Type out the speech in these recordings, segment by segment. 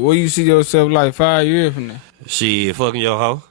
Where you see yourself like 5 years from now? Shit, fucking your hoe.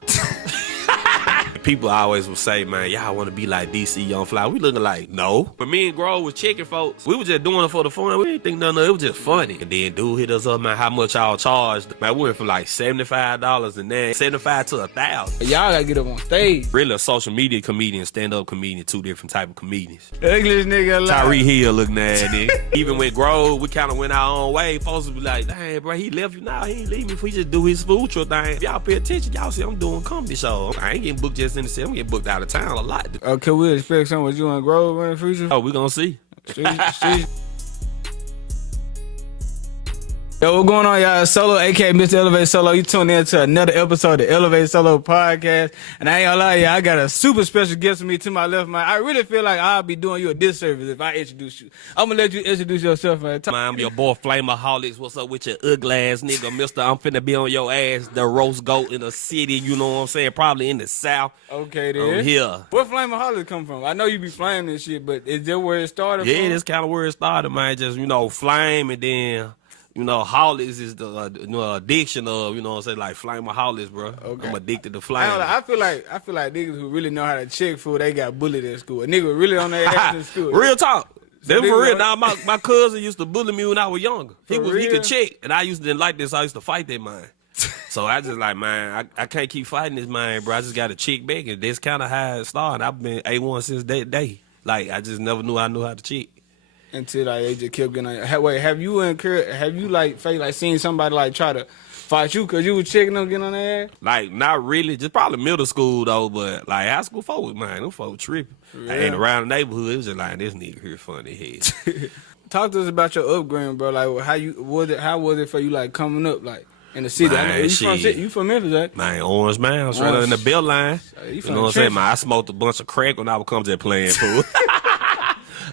People always would say, man, y'all want to be like DC Young Fly. We looking like, no. But me and Grove was checking folks. We was just doing it for the fun. We didn't think nothing of it. It was just funny. And then dude hit us up, man, how much y'all charged. Man, we went from like $75 and then $75 to $1,000. Y'all gotta get up on stage. Really a social media comedian, stand-up comedian, two different type of comedians. English nigga alive. Tyree Hill looking at nigga. Even with Grove, we kind of went our own way. Folks would be like, dang, bro, he left you now. He ain't leave me if we just do his food truck thing. If y'all pay attention, y'all see I'm doing comedy show. I ain't getting booked just in the city. I'm getting booked out of town a lot. Can we expect something with you and Grove in the future? Oh, we gonna see. Yo, what's going on, y'all? Solo, aka Mr. Elevate Solo. You tuned in to another episode of the Elevate Solo podcast. And I ain't gonna lie, y'all, I got a super special guest with me to my left, man. I really feel like I'll be doing you a disservice if I introduce you. I'm gonna let you introduce yourself, man. I'm your boy FLAMAHOLICS. What's up with your ugly ass nigga, mister? I'm finna be on your ass, the roast goat in the city, you know what I'm saying? Probably in the South. Okay, then. I'm here. Where FLAMAHOLICS come from? I know you be flaming and shit, but is that where it started from? Yeah, that's kind of where it started, man. Just, you know, flame and then... You know, holics is the addiction of, you know what I'm saying, like FLAMAHOLICS, bro. Okay. I'm addicted to flame. I feel like niggas who really know how to check food, they got bullied in school. A nigga really on their ass in school. Real talk. So for real. Now, my cousin used to bully me when I was younger. He could check, and I used to didn't like this. I used to fight that man. So I just like, man, I can't keep fighting this man, bro. I just got to check back, and that's kind of how it started. I've been A1 since that day. Like, I just never knew I knew how to check. Until like they just kept getting on you. Wait, have you seen somebody like try to fight you because you was checking them getting on their ass? Like, not really. Just probably middle school, though. But, like, high school folks, man, them folks tripping. Yeah. And around the neighborhood, it was just like, this nigga here funny head. Talk to us about your upbringing, bro. Like, how was it for you, like, coming up, like, in the city? Man, I know you from Memphis, right? Man, Orange Mounds, right in the belt line. You know what I'm saying? Man, I smoked a bunch of crack when I would come to playing pool.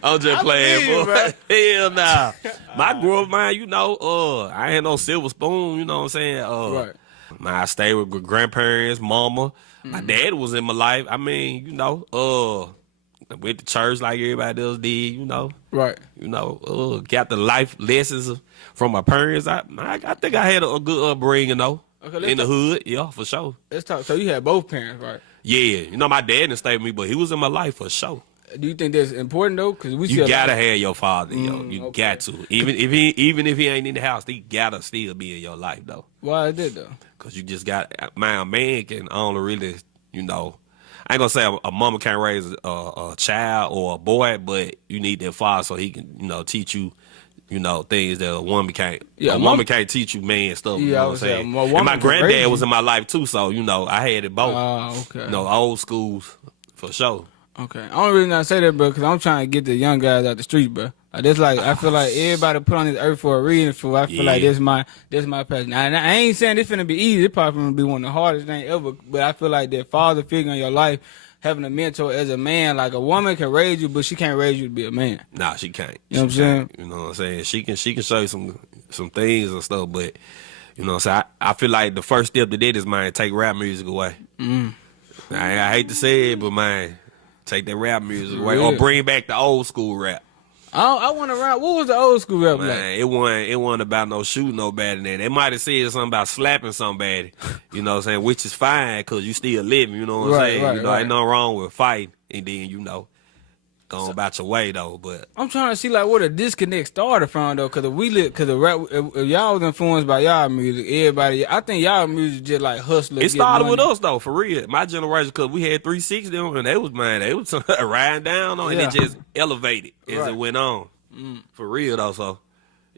I'm just playing, boy. Hell nah. My grew up, man, you know, I ain't no silver spoon, you know what I'm saying? Right. Man, I stayed with grandparents, mama. My dad was in my life. I mean, you know, I went to church like everybody else did, you know. Right. You know, got the life lessons from my parents. I think I had a good upbringing, though. Okay, in the hood, yeah, for sure. Let's talk. So you had both parents, right? Yeah. You know, my dad didn't stay with me, but he was in my life for sure. Do you think that's important though? Cause you gotta have your father, yo. You got to. Even if he ain't in the house, he gotta still be in your life though. Why is that though? Cause you just got a man can only really, you know. I ain't gonna say a mama can't raise a child or a boy, but you need that father so he can, you know, teach you, you know, things that a woman can't. Yeah, a woman can't teach you man stuff. Yeah, you know what I'm saying? And my granddad was in my life too, so you know I had it both. Okay. You know, old schools for sure. Okay, I don't really not say that, bro, because I'm trying to get the young guys out the street, bro. That's like I feel like everybody put on this earth for a reason. I feel like this my passion. Now, I ain't saying this finna be easy. It's probably gonna be one of the hardest things ever. But I feel like that father figure in your life, having a mentor as a man, like a woman can raise you, but she can't raise you to be a man. Nah, she can't. You know what I'm saying? You know what I'm saying? She can show you some things and stuff, but you know what I'm saying? I feel like the first step to that is, man, take rap music away. I hate to say it, but man. Take that rap music away, or bring back the old school rap. I want to rap. What was the old school rap like? It wasn't about no shooting nobody. Then they might have said something about slapping somebody. You know what I'm saying? Which is fine because you still living. You know what I'm saying? You know, ain't nothing wrong with fighting, and then you know, going about your way though. But I'm trying to see like where the disconnect started from though, because the rap, if y'all was influenced by y'all music, everybody, I think y'all music just like hustler. It started with us though, for real. My generation, because we had 360 and they was riding down on, and it just elevated as it went on. For real though, so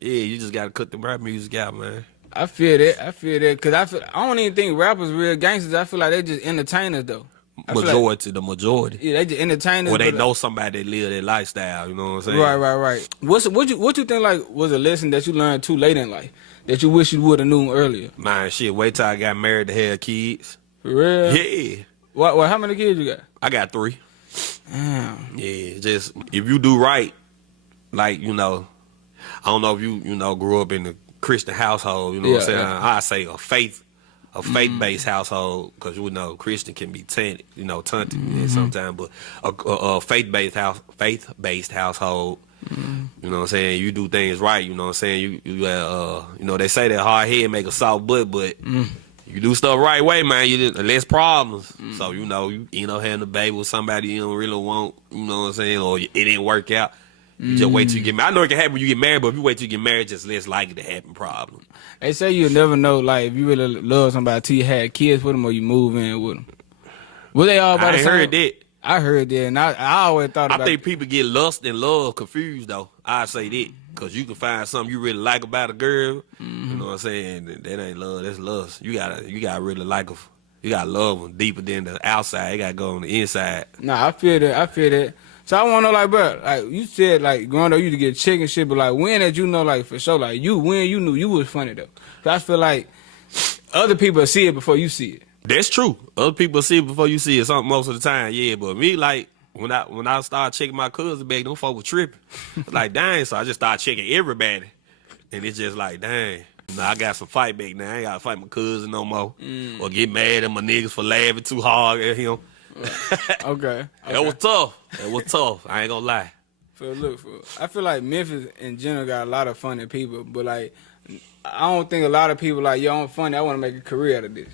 yeah, you just gotta cut the rap music out, man. I feel that, because I don't even think rappers real gangsters. I feel like they just entertainers though. The majority. Yeah, they just entertainers. Or they know somebody that live that lifestyle, you know what I'm saying? Right. What you think like was a lesson that you learned too late in life that you wish you would have known earlier? Man, shit, wait till I got married to have kids. For real? Yeah. What how many kids you got? I got 3. Damn. Yeah, just if you do right, like, you know, I don't know if you know, grew up in a Christian household, you know what I'm saying? I say a faith-based household, because you know Christian can be tainted, you know, sometimes, but a faith-based household, You know what I'm saying? You do things right. You know what I'm saying? You know, they say that hard head make a soft butt, but you do stuff right way, man. You less problems. So you know, having a baby with somebody you don't really want. You know what I'm saying? Or it didn't work out. You just wait till you get married. I know it can happen when you get married, but if you wait till you get married, just less likely to happen problem. They say you'll never know, like, if you really love somebody till you had kids with them or you move in with them. Was they all about the same? I heard that. I heard that, and I always thought about I think people get lust and love confused, though. I say that. Because you can find something you really like about a girl. You know what I'm saying? That ain't love. That's lust. You gotta really like her. You gotta love them deeper than the outside. You gotta go on the inside. Nah, I feel that. So I want to know, like, bro, like, you said, like, growing up, you to get chick and shit, but, like, when did you know, like, for sure, like, when you knew you was funny, though? Because I feel like other people see it before you see it. That's true. Other people see it before you see it most of the time, yeah. But me, like, when I started checking my cousins back, them folk were tripping. Like, dang, so I just started checking everybody. And it's just like, dang. I got some fight back now. I ain't got to fight my cousin no more. Or get mad at my niggas for laughing too hard at him. Okay. That was tough. I ain't gonna lie. I feel like Memphis in general got a lot of funny people, but like I don't think a lot of people like, yo, I'm funny, I want to make a career out of this.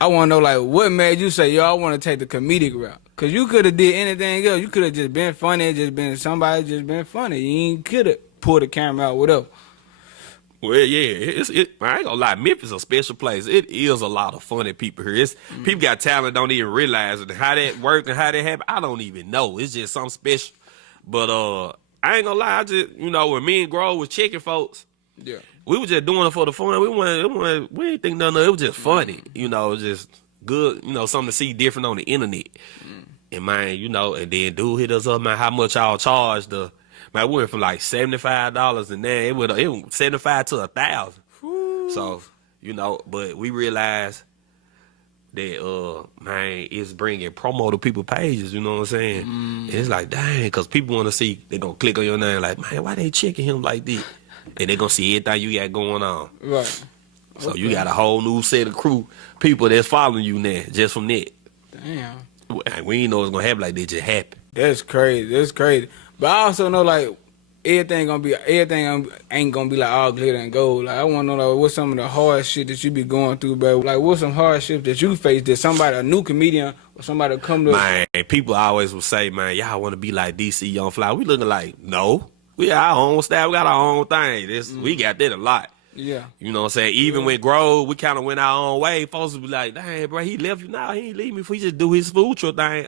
I want to know, like, what made you say, yo, I want to take the comedic route? Because you could have did anything else. You could have just been funny, just been somebody, just been funny. You ain't could have pulled the camera out, whatever. Well, yeah, I ain't gonna lie. Memphis is a special place. It is a lot of funny people here. People got talent, don't even realize it. How that work and how that happen, I don't even know. It's just something special. But I ain't gonna lie. I just, when me and Grove was checking folks, yeah, we was just doing it for the fun. We ain't think nothing of it. It was just funny. Just good. Something to see different on the internet. And man, and then dude hit us up, man, how much y'all charge the. Man, we went from like $75 and then it went $75 to $1,000. So, but we realized that, man, it's bringing promo to people's pages, you know what I'm saying? And it's like, dang, because people want to see, they're going to click on your name like, man, why they checking him like this? And they're going to see everything you got going on. Right. So you got a whole new set of people that's following you now, just from that. Damn. We ain't know it's going to happen like that, it just happened. That's crazy. But I also know, like, everything ain't gonna be like all glitter and gold. Like, I wanna know, like, what's some of the hard shit that you be going through, bro? Like, what's some hard shit that you face that somebody, a new comedian or somebody come to? Man, people always would say, man, y'all wanna be like DC Young Fly. We looking like, no. We got our own style. We got our own thing. We got that a lot. Yeah. You know what I'm saying? Even with Grove, we kind of went our own way. Folks would be like, dang, bro, he left you now. He ain't leave me if we just do his food truck thing.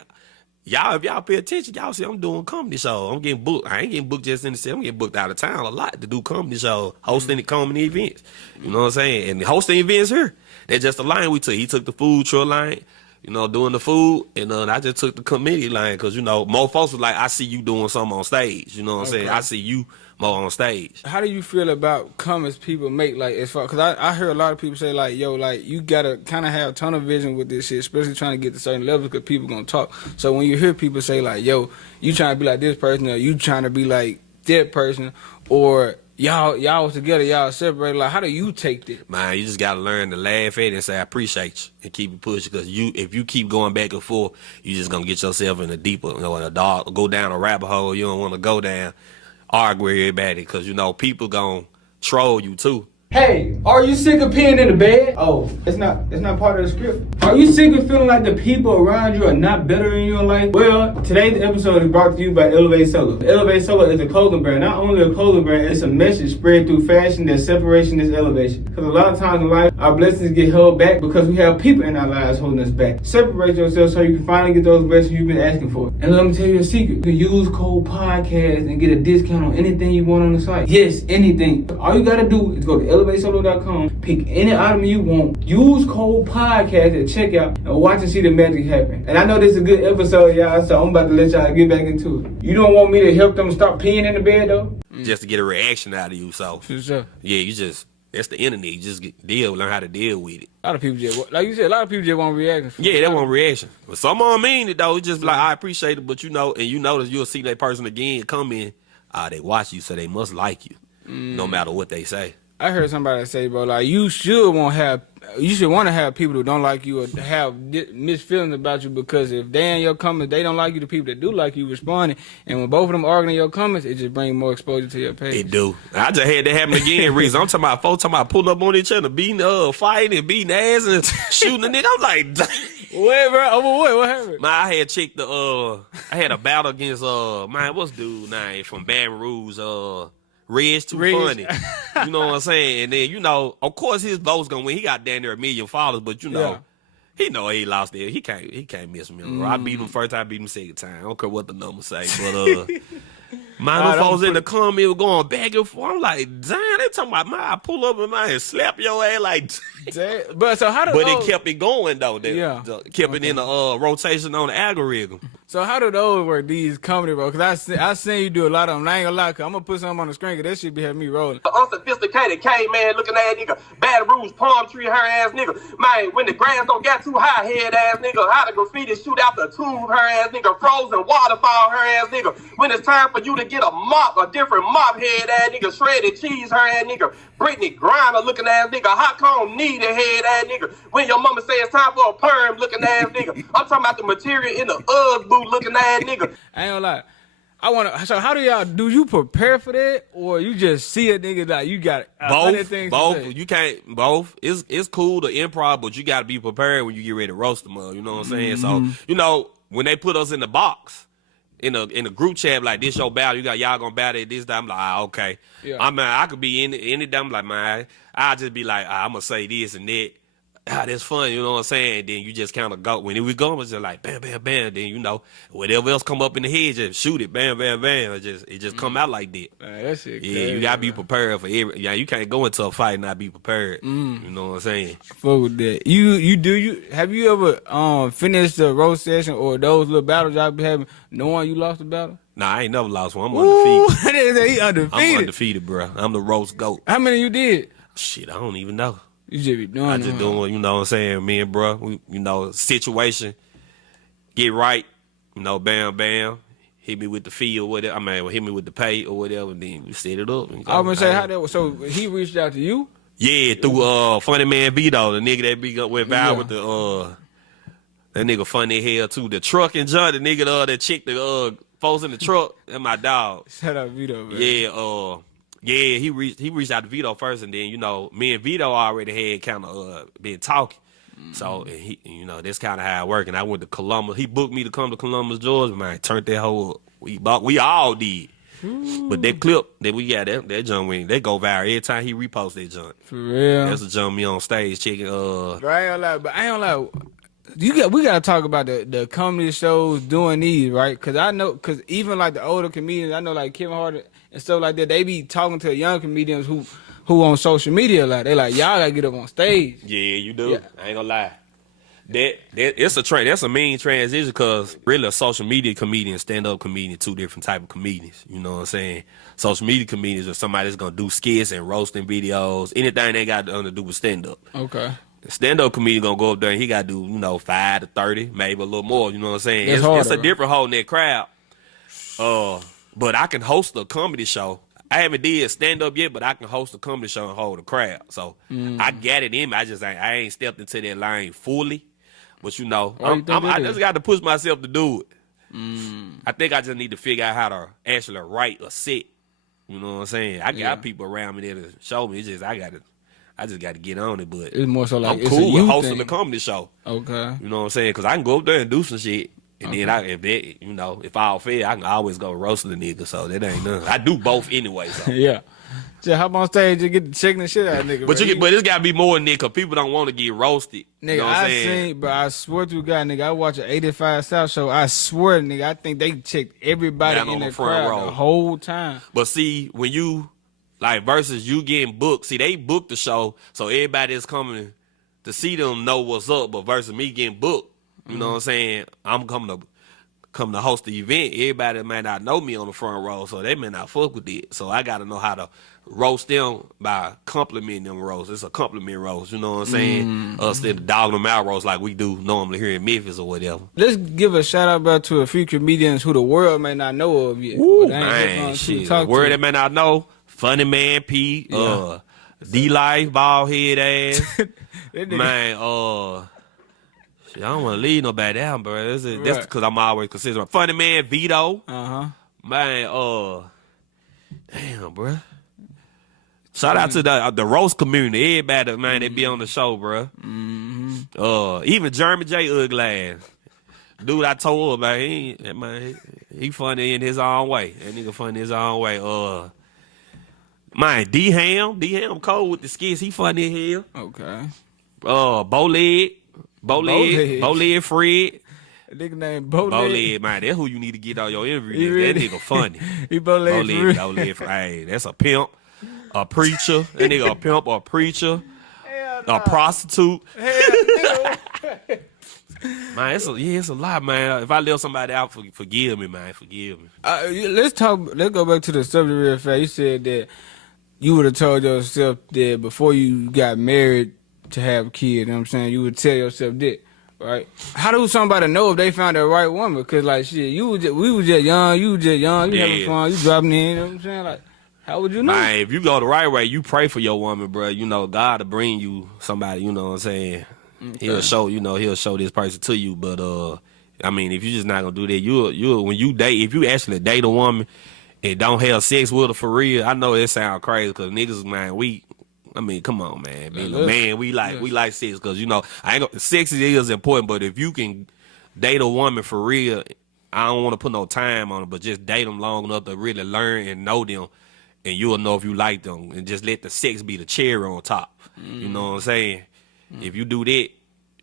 If y'all pay attention, y'all see I'm doing comedy show. I'm getting booked. I ain't getting booked just in the city. I'm getting booked out of town a lot to do comedy show, hosting the comedy events. You know what I'm saying? And hosting events here. That's just the line we took. He took the food truck line, doing the food, and I just took the comedy line because, more folks was like, I see you doing something on stage. You know what I'm saying? I see you more on stage. How do you feel about comments people make, like, as far, because I hear a lot of people say, like, yo, like, you gotta kind of have tunnel vision with this shit, especially trying to get to certain levels because people gonna talk. So when you hear people say, like, yo, you trying to be like this person, or you trying to be like that person, or y'all was together, y'all separated, like, how do you take that? Man, you just gotta learn to laugh at it and say I appreciate you and keep it pushing, because if you keep going back and forth, you just gonna get yourself in a deeper, in a dark, go down a rabbit hole you don't want to go down. Argue with everybody, because people gonna troll you too. Hey, are you sick of peeing in the bed? Oh, it's not part of the script. Are you sick of feeling like the people around you are not better in your life? Well, today's episode is brought to you by Elevate Solo. Elevate Solo is a clothing brand. Not only a clothing brand, it's a message spread through fashion that separation is elevation. Because a lot of times in life, our blessings get held back because we have people in our lives holding us back. Separate yourself so you can finally get those blessings you've been asking for. And let me tell you a secret. You can use code podcast and get a discount on anything you want on the site. Yes, anything. All you gotta do is go to ElevateSolo.com, pick any item you want, use code podcast at checkout, and watch and see the magic happen. And I know this is a good episode, y'all, so I'm about to let y'all get back into it. You don't want me to help them stop peeing in the bed, though? Just to get a reaction out of you, so. For sure. Yeah, that's the internet. You just learn how to deal with it. A lot of people just, like you said, want reactions. Yeah, they want reaction. But some of them mean it, though. It's just like, I appreciate it, but you notice you'll see that person again come in, they watch you, so they must like you, no matter what they say. I heard somebody say, bro, like, you should want to have you should want to have people who don't like you or have mixed feelings about you, because if they in your comments, they don't like you, the people that do like you responding, and when both of them arguing in your comments, it just brings more exposure to your page. It do. I just had that happen again. Reason I'm talking about folks talking about pulling up on each other, beating, fighting and beating ass and shooting a nigga. I'm like, dang. Wait, bro. Over what happened? Man, I had checked I had a battle against man, what's dude name from Baton Rouge, Red's Too Funny. You know what I'm saying? And then, you know, of course his vote's gonna win. He got down there 1 million followers, but you know, he know he lost there. He can't miss me. I beat him first time, I beat him second time. I don't care what the numbers say. But man, those folks in the comment were going back and forth. I'm like, damn, they talking about, man, I pull up in mine and slap your ass like damn. But so how do But it kept it going though. Kept it in the rotation on the algorithm. So how do those work, these comedy, bro? Because I seen you do a lot of them. I ain't gonna lie, cause I'm gonna put something on the screen, because that shit be having me rolling. Unsophisticated caveman looking ass nigga, Baton Rouge palm tree hair ass nigga. Man, when the grass don't get too high head ass nigga, how the graffiti shoot out the tube hair ass nigga, frozen waterfall hair ass nigga. When it's time for you to get a different mop head ass nigga, shredded cheese hair ass nigga, Brittany Griner looking ass nigga, hot cone needed head ass nigga. When your mama say it's time for a perm looking ass nigga. I'm talking about the material in the Ugg boot looking ass nigga. I ain't gonna lie. So how do you prepare for that, or you just see a nigga like you got both? You can't both. It's cool to improv, but you got to be prepared when you get ready to roast them up. You know what I'm saying? So you know when they put us in the box in a group chat like this, your battle, y'all gonna battle at this time. I'm like, okay. Yeah. I mean, I could be in any time like, man, I'll just be like, I'm gonna say this and that. That's fun, you know what I'm saying? Then you just kind of go, when we go, it's just like bam, bam, bam. Then, you know, whatever else come up in the head, just shoot it, bam, bam, bam. It just come out like that. Man, that shit yeah, crazy, you gotta be prepared for every. Yeah, you can't go into a fight and not be prepared. You know what I'm saying? Fuck with that. Have you ever finished the roast session or those little battles y'all be having knowing you lost the battle? Nah, I ain't never lost one. I'm undefeated. He undefeated. I'm undefeated, bro. I'm the roast goat. How many you did? Shit, I don't even know. You just be doing. I just doing, you know what I'm saying, me and bro. We, you know, situation, get right, you know, bam, bam. Hit me with the fee or whatever. I mean, hit me with the pay or whatever. And then we set it up. I was gonna say how that was. So he reached out to you? Yeah, through Funny Man Vito, the nigga that went viral with the that nigga funny hell too. The truck and John, the nigga that chick the folks in the truck, and my dog. Shout out Vito, man. Yeah, yeah, he reached out to Vito first, and then, you know, me and Vito already had kind of been talking. So he, you know, that's kind of how it worked. And I went to Columbus. He booked me to come to Columbus, Georgia. Man, turned that whole up. We all did. But that clip that we got, that jump went, they go viral every time he reposts that jump. For real. That's a jump me on stage checking. But I ain't gonna lie. We gotta talk about the comedy shows doing these, right? Cause even like the older comedians, I know like Kevin Hart and stuff like that, they be talking to young comedians who on social media a lot. They like, y'all gotta get up on stage. Yeah, you do. Yeah. I ain't gonna lie. It's a trend. That's a mean transition, because really a social media comedian, stand-up comedian, two different type of comedians. You know what I'm saying? Social media comedians are somebody that's gonna do skits and roasting videos, anything they got to do with stand-up. Okay. Stand-up comedian gonna go up there and he gotta do, you know, 5 to 30, maybe a little more. You know what I'm saying? It's a different whole net crowd. But I can host a comedy show. I haven't did stand-up yet, but I can host a comedy show and hold a crowd. So I got it in me. I ain't stepped into that line fully. But, you know, I just got to push myself to do it. I think I just need to figure out how to actually write a set. You know what I'm saying? I got people around me there to show me. It's just I just got to get on it. But it's more so like I'm cool with hosting the comedy show. Okay. You know what I'm saying? Because I can go up there and do some shit. And then if all fair, I can always go roast the nigga. So that ain't nothing. I do both anyway. So. Yeah. Just hop on stage and get checking the shit out of nigga. But it's gotta be more nigga, because people don't want to get roasted. Nigga, you know what I'm saying? But I swear to God, nigga, I watch an 85 South show. I swear, nigga, I think they checked everybody in the crowd the whole time. But see, when you like versus you getting booked, see, they booked the show, so everybody that's coming to see them know what's up. But versus me getting booked, you know what I'm saying? I'm coming to host the event. Everybody may not know me on the front row, so they may not fuck with it. So I got to know how to roast them by complimenting them roast. It's a compliment roast, you know what I'm saying? Instead of dogging them out roast like we do normally here in Memphis or whatever. Let's give a shout out back to a few comedians who the world may not know of yet. Ooh, man, shit. The word that may not know, Funny Man P, D-Life, bald head ass. Man, shit, I don't want to leave nobody down, bro. That's because I'm always considered funny man Vito. Man, damn, bro. Shout out to the roast community, everybody, man, they be on the show, bro. Even Jeremy J. Ugly ass. Dude, I told him, man, he funny in his own way. That nigga funny in his own way. Man, D-Ham cold with the skits. He funny as hell. Okay. Bowleg Fred. A nigga named Bowleg. Bowleg, man, that's who you need to get on your interview. That nigga funny. He Bowleg Fred. Hey, that's a pimp, a preacher. That nigga a pimp, a preacher, a prostitute. Man, it's a lot, man. If I left somebody out, forgive me, man. Forgive me. Let's go back to the subject real fast. You said that you would have told yourself that before you got married to have kids, you know what I'm saying? You would tell yourself that, right? How do somebody know if they found the right woman? Because, like, shit, we was just young, you having fun, you dropping in, you know what I'm saying? Like, how would you know? Man, if you go the right way, you pray for your woman, bro. You know, God will bring you somebody, you know what I'm saying? Okay. He'll show this person to you, but I mean, if you just not gonna do that, you when you date, if you actually date a woman and don't have sex with her for real, I know it sound crazy because niggas, man, come on, man, being a man, we like sex because you know sex is important, but if you can date a woman for real, I don't want to put no time on it, but just date them long enough to really learn and know them, and you'll know if you like them, and just let the sex be the cherry on top. You know what I'm saying? If you do that,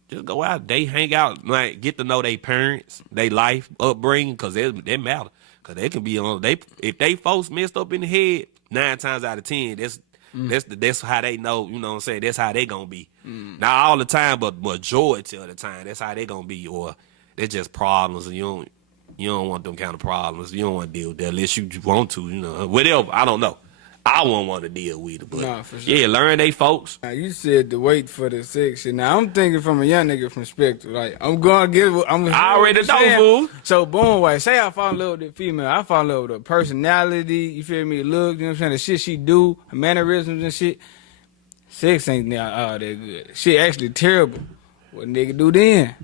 just go out, hang out, like get to know their parents, their life, upbringing, because they matter. Because they can be if they folks messed up in the head, 9 times out of 10, that's how they know, you know what I'm saying? That's how they gonna be. Not all the time, but majority of the time, that's how they gonna be. Or they're just problems, and you don't want them kind of problems. You don't want to deal with that unless you want to, you know. Whatever, I don't know. I wouldn't want to deal with it, but for sure. Yeah, learn they folks. Now, you said to wait for the sex. Now I'm thinking from a young nigga perspective. Like I already know, fool. So boom, like say I fall in love with the female, I fall in love with her personality. You feel me? Look, you know what I'm saying? The shit she do, her mannerisms and shit. Sex ain't all that good. Shit actually terrible. What nigga do then?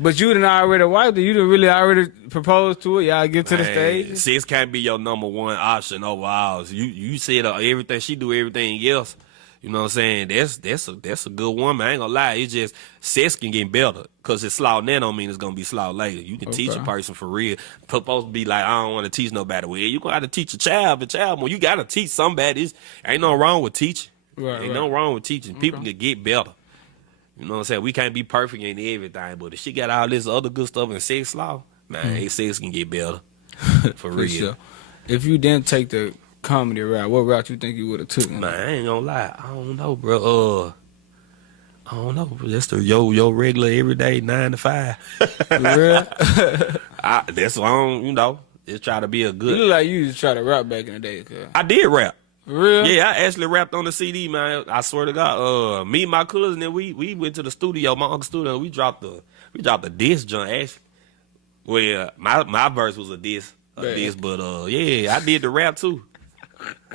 But you done already wiped it. You done really already proposed to it. Y'all get to the stage. Sex can't be your number one option over ours. You said everything she do, everything else. You know what I'm saying? That's a good woman. I ain't gonna lie. It's just sex can get better because it's slaughtered now don't mean it's gonna be slaughtered later. You can teach a person for real. Supposed to be like I don't want to teach nobody. Well, you gonna have to teach a child. Well, you gotta teach somebody. Ain't no wrong with teaching. Ain't no wrong with teaching. People can get better. You know what I'm saying? We can't be perfect in everything, but if she got all this other good stuff in sex law, man, sex can get better. For real. Sure. If you didn't take the comedy route, what route you think you would have took? Man, I ain't gonna lie. I don't know, bro. I don't know. That's the your regular everyday 9 to 5. For real? That's what I don't, you know, just try to be a good. You look like you used to try to rap back in the day, cuz. I did rap. For real? Yeah, I actually rapped on the CD, man. I swear to God. Me and my cousin, and we went to the studio, my uncle's studio. We dropped the diss joint actually. Well, my verse was a diss, but yeah, I did the rap too.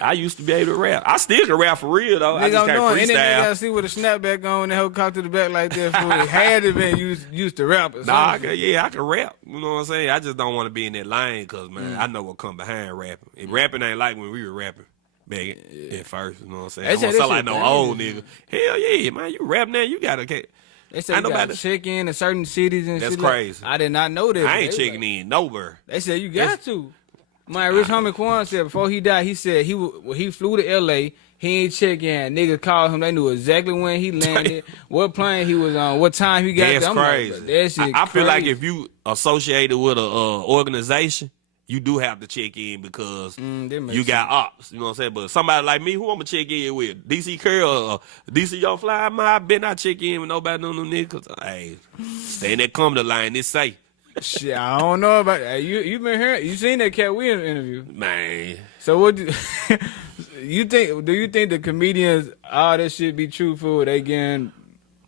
I used to be able to rap. I still can rap for real though. I just can't freestyle. And then you gotta see with a snapback on and the whole cock to the back like that. For it had to been used to rap. Or nah, I can rap. You know what I'm saying? I just don't want to be in that lane because man, I know what come behind rapping. And rapping ain't like when we were rapping. Back at first, you know what I'm saying? I don't sound like no old nigga. Hell yeah, man, you rap now, you gotta. They say you gotta check in certain cities and that's shit. Crazy. I did not know that. I ain't checking in nowhere. They said you got to. My rich homie Quan said before he died, he said when he flew to L.A., he ain't check in. Niggas called him. They knew exactly when he landed, what plane he was on, what time he got there. That's crazy. Like, that shit I feel like if you associated with a organization, you do have to check in because you got ops, you know what I'm saying? But somebody like me, who I'm going to check in with? DC Curl or DC Young Fly, I bet not check in with nobody on them niggas. Hey, stay in that come to line, this safe. Shit, I don't know about that. You been here? You seen that Cat Williams interview? Man. So what do you think? Do you think the comedians, all that shit be truthful? They getting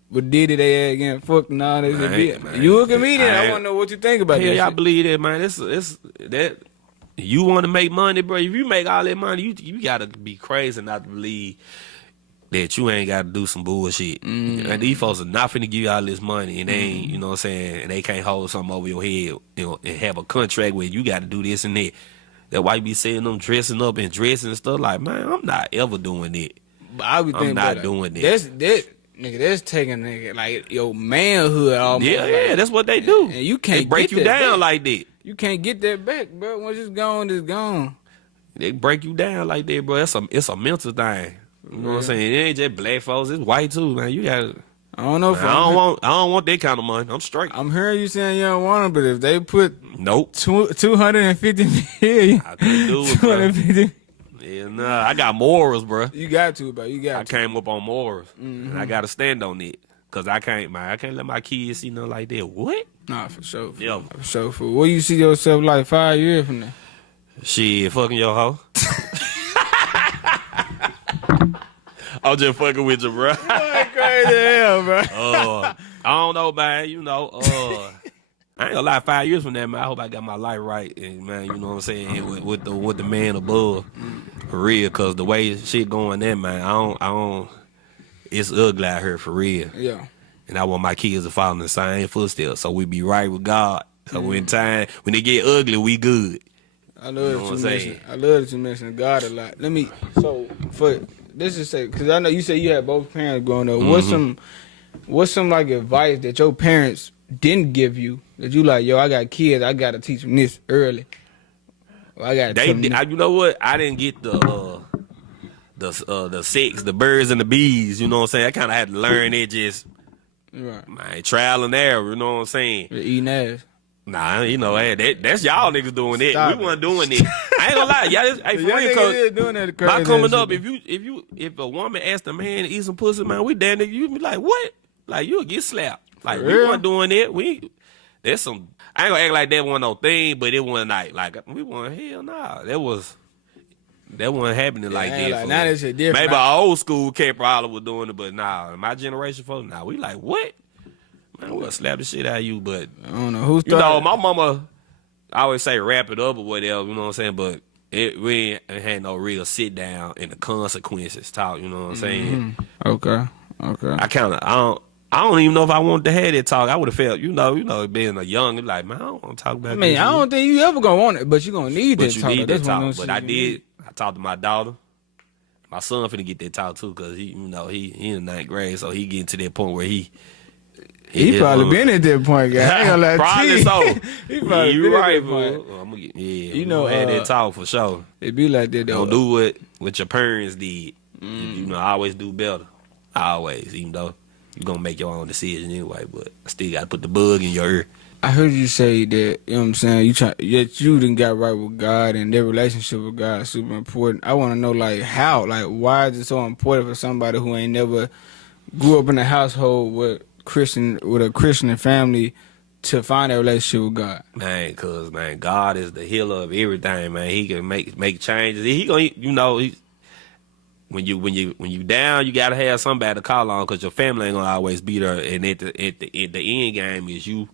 with Diddy, they getting fucked and all that shit. You a comedian? I want to know what you think about that. Yeah, I believe that, man. It's that you want to make money, bro. If you make all that money, you gotta be crazy not to believe that you ain't got to do some bullshit. And these folks are not finna give you all this money, and they ain't, you know what I'm saying, and they can't hold something over your head, you know, and have a contract where you got to do this and that. That's why you be seeing them dressing up and dressing and stuff. Like, man, I'm not ever doing it. But I be thinking I'm not doing it. That's taking nigga like your manhood almost. Yeah, like, that's what they do. And you can't they break get you that down back. like that. You can't get that back, bro. Once it's gone, it's gone. They break you down like that, bro. It's a mental thing. You know what I'm saying? It ain't just black folks. It's white too, man. You got. I don't know. Man, I don't want that kind of money. I'm straight. I'm hearing you saying you don't want them, but if they put nope 250 million, I couldn't do it, bro. 250. Yeah, nah. I got morals, bro. You got to, bro. I came up on morals, and I got to stand on it. Cause I can't let my kids see nothing like that. What? Nah, for sure. Yeah, for sure. Where you see yourself like 5 years from now? Shit, fucking your hoe. I'm just fucking with you, bro. What crazy hell, bro? I don't know, man. You know, I ain't gonna lie. 5 years from now, man, I hope I got my life right, and man, you know what I'm saying, with the man above, for real. Cause the way shit going there, man, I don't. It's ugly out here for real. Yeah. And I want my kids to follow in the same footsteps, so we be right with God. So when they get ugly, we good. I love that you mentioned God a lot. This is say, because I know you said you had both parents growing up. What's some like advice that your parents didn't give you that you like, yo, I got kids, I gotta teach them this early. You know what? I didn't get the sex, the birds and the bees. You know what I'm saying? I kind of had to learn it just, man, trial and error. You know what I'm saying? You're eating ass. Nah, you know, that's y'all niggas doing it. We wasn't doing it. I ain't gonna lie, y'all. Hey, for real, cause my coming up, if a woman asked a man to eat some pussy, man, we damn nigga, you be like, what? Like you'll get slapped. Like we wasn't doing it. There's some. I ain't gonna act like that wasn't no thing, but it wasn't like we wasn't. Hell nah, that wasn't happening like that. Like, now this shit different. Maybe our old school cat probably was doing it, but nah, my generation folks, nah, we like what? Man, we'll slap the shit out of you, but I don't know who. You know, my mama, I always say wrap it up or whatever. You know what I'm saying? But we ain't had no real sit down and the consequences talk. You know what I'm saying? Okay. I don't even know if I wanted to have that talk. I would have felt, you know, being a young, like, man, I don't want to talk about. I mean, I don't think you ever gonna want it, but you gonna need that talk. But you need that talk. But I did. I talked to my daughter. My son finna get that talk too, cause he in the 9th grade, so he getting to that point where he probably been at that point, guy. I ain't gonna lie. Probably so. He probably you been right, at that point. I'm gonna get, you know, had that talk for sure. It be like that though. Don't do what your parents did. You know, I always do better. Always, even though you gonna make your own decision anyway. But I still gotta put the bug in your ear. I heard you say that, you know what I'm saying, you done got right with God and their relationship with God is super important. I want to know, like, how? Like, why is it so important for somebody who ain't never grew up in a household with a Christian family to find a relationship with God? Man, cause man, God is the healer of everything, man. He can make changes. He gonna, you know, when you down, you gotta have somebody to call on, cause your family ain't gonna always be there. And at the end game is you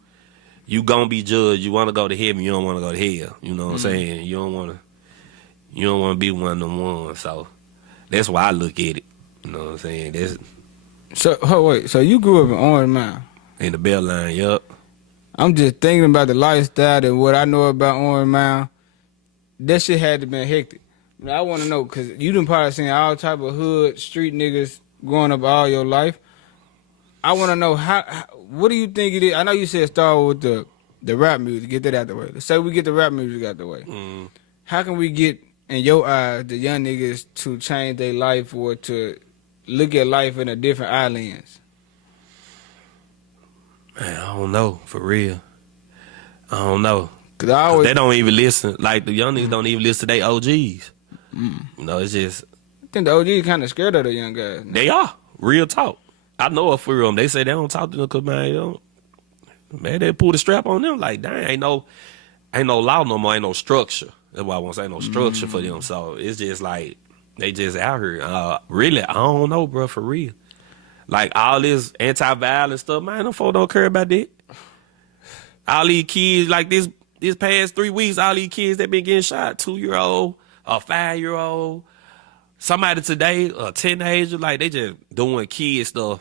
gonna be judged. You want to go to heaven, you don't want to go to hell. You know what I'm saying? You don't want to be one of them ones. So that's why I look at it. You know what I'm saying? So you grew up in Orange Mound? In the Beltline, yup. I'm just thinking about the lifestyle and what I know about Orange Mound. That shit had to been hectic. I want to know, because you done probably seen all type of hood, street niggas growing up all your life. I want to know, what do you think it is? I know you said start with the rap music, get that out the way. Let's say we get the rap music out the way. How can we get, in your eyes, the young niggas to change their life or to look at life in a different eye lens? Man, I don't know, for real. I don't know. Cause they don't even listen. Like, the young niggas don't even listen to their OGs. You know, it's just... I think the OGs kind of scared of the young guys. They are. Real talk. I know a few of them. They say they don't talk to them because, man, they pull the strap on them. Like, dang, ain't no law no more. Ain't no structure. That's why I want to say no structure for them. So it's just like, they just out here. Really, I don't know, bro, for real. Like, all this anti-violence stuff, man, them folks don't care about that. All these kids, like this past 3 weeks, all these kids that been getting shot, 2-year-old, a 5-year-old, somebody today, a teenager, like they just doing kid stuff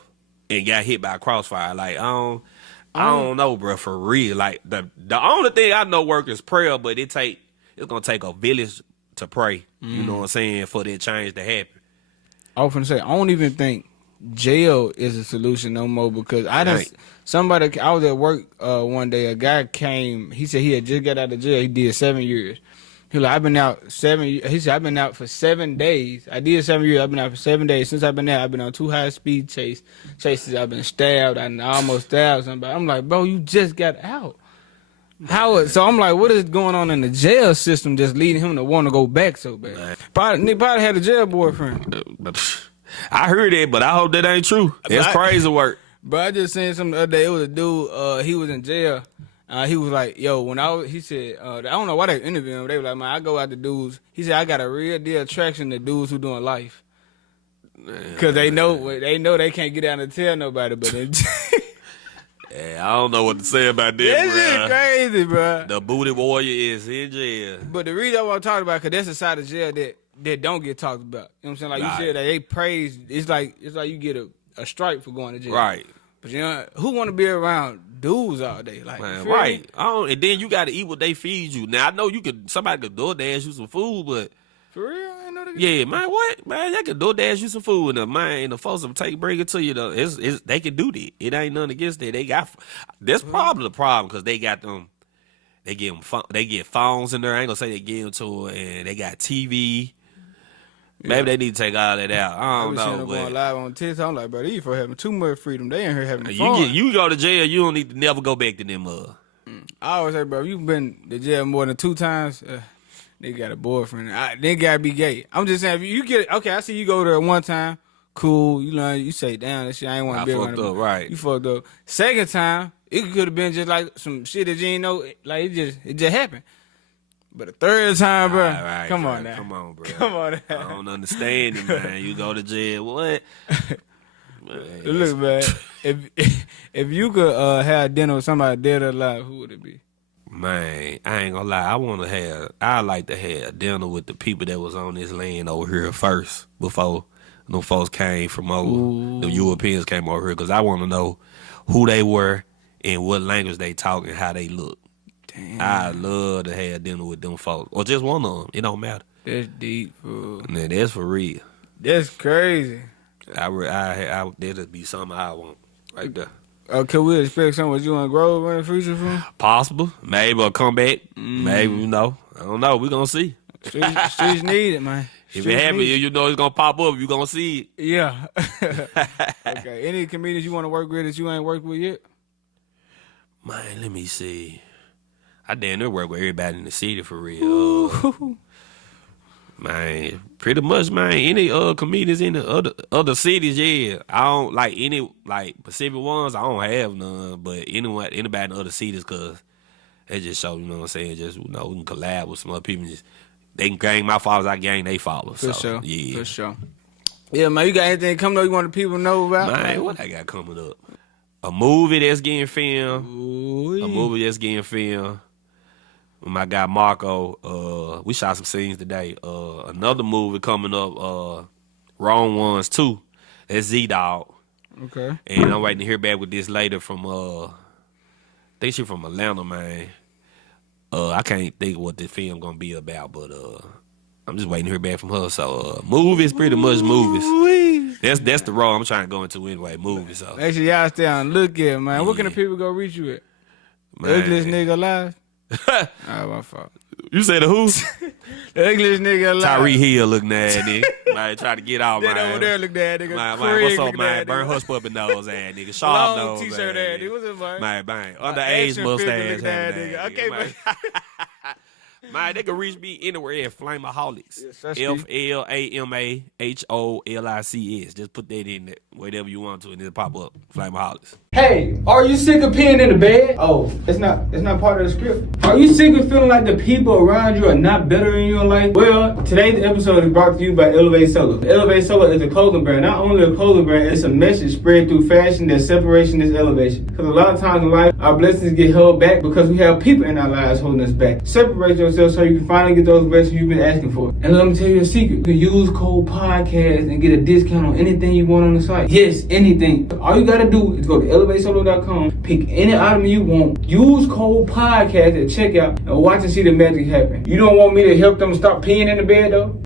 and got hit by a crossfire. Like I don't know, bro, for real. Like the only thing I know work is prayer, but it's gonna take a village to pray. You know what I'm saying, for that change to happen. I was gonna say, I don't even think jail is a solution no more, because I was at work one day, a guy came, he said he had just got out of jail, he did 7 years. He was like, I've been out 7 years. He said, I've been out for 7 days. I did 7 years, I've been out for 7 days. Since I've been out, I've been on 2 high-speed chases, I've been stabbed, I almost stabbed somebody. I'm like, bro, you just got out. So I'm like, what is going on in the jail system just leading him to want to go back so bad? Probably had a jail boyfriend. I heard that, but I hope that ain't true. It's crazy work. But I just seen something the other day. It was a dude, he was in jail. He was like, yo, he said, I don't know why they interviewed him. They were like, man, I go out to dudes. He said, I got a real deal attraction to dudes who doing life. Because they know they can't get out and tell nobody, but in yeah, I don't know what to say about that, This bro. is crazy, bro. The booty warrior is in jail. But the reason I want to talk about, because that's a side of jail that don't get talked about. You know what I'm saying? Like you said, that they praise. It's like you get a stripe for going to jail. Right. But you know, who want to be around dudes all day? Like, man, right. And then you got to eat what they feed you. Now, I know somebody could DoorDash you some food, but. For real? I ain't know they could. Yeah, man, what? Man, they can DoorDash you some food, and the folks will bring it to you. Though. They can do that. It ain't nothing against that. They got, that's probably the problem, because they got them, they get phones in there. I ain't gonna say they get them to it, and they got TV. Maybe they need to take all that out. I don't know. But going live on TikTok, I'm like, bro, these for having too much freedom. They ain't here having fun. You go to jail, you don't need to never go back to them. I always say, bro, you've been to jail more than 2 times. They got a boyfriend. They gotta be gay. I'm just saying, if you get okay, I see you go there one time, cool. You know, you say, damn, that shit I ain't want to be around. Fucked up, right? You fucked up. Second time, it could have been just like some shit that you ain't know. Like it just happened. But the third time, bro, right, come bro. on now, come on, bro. Come on now. I don't understand it, man. You go to jail, what? Man, look, man, if you could have dinner with somebody dead or alive, who would it be? Man, I ain't gonna lie. I like to have dinner with the people that was on this land over here first, before them folks came from over. The Europeans came over here, because I want to know who they were and what language they talk and how they look. Damn. I love to have dinner with them folks, or just one of them. It don't matter. That's deep, bro. Man, that's for real. That's crazy. That'll be something I want right there. Can we expect something with you and Grove in the future, from? Possible. Maybe a comeback. Maybe, I don't know. We're going to see. Streets need it, man. If it happens, you know it's going to pop up. You're going to see it. Yeah. Okay. Any comedians you want to work with that you ain't worked with yet? Man, let me see. I damn near work with everybody in the city for real. Man, pretty much, man. Any comedians in the other cities, yeah. I don't like any Pacific ones. I don't have none, but anybody in the other cities, cause they just show, you know what I'm saying. Just we can collab with some other people. They can gang my followers, I gang they followers. For sure. Yeah, for sure. Yeah, man. You got anything coming up you want the people to know about? Man, what I got coming up? A movie that's getting filmed. Ooh-wee. A movie that's getting filmed. With my guy Marco, we shot some scenes today. Another movie coming up, Wrong Ones 2. That's Z-Dog. Okay. And I'm waiting to hear back with this later from, I think she from Atlanta, man. I can't think what the film gonna be about, but I'm just waiting to hear back from her. So movies, pretty much movies. That's the role I'm trying to go into anyway, movies. So make sure y'all stay on look at, man. Yeah. What can the people go reach you at? The ugliest nigga alive? My fault. You say the who? The ugliest nigga alive. Tyree Hill look nigga. Man, try to get out, man. That over there look that nigga. Man, what's up, man? Burn hush puppy nose ass nigga. Sharp long nose t-shirt ass nigga. What's up, man? Man. Underage mustache having nigga. Okay, man. Man, they can reach me anywhere at FLAMAHOLICS. Yes, FLAMAHOLICS. Just put that in there, whatever you want to, and it'll pop up. FLAMAHOLICS. Hey, are you sick of peeing in the bed? Oh, it's not part of the script. Are you sick of feeling like the people around you are not better in your life? Well, today's episode is brought to you by Elevate Solo. Elevate Solo is a clothing brand. Not only a clothing brand, it's a message spread through fashion that separation is elevation. Because a lot of times in life, our blessings get held back because we have people in our lives holding us back. Separate yourself yourself so you can finally get those blessings you've been asking for. And let me tell you a secret. You can use code podcast and get a discount on anything you want on the site. Yes, anything. All you gotta do is go to elevatesolo.com, pick any item you want, use code podcast at checkout, and watch and see the magic happen. You don't want me to help them stop peeing in the bed though?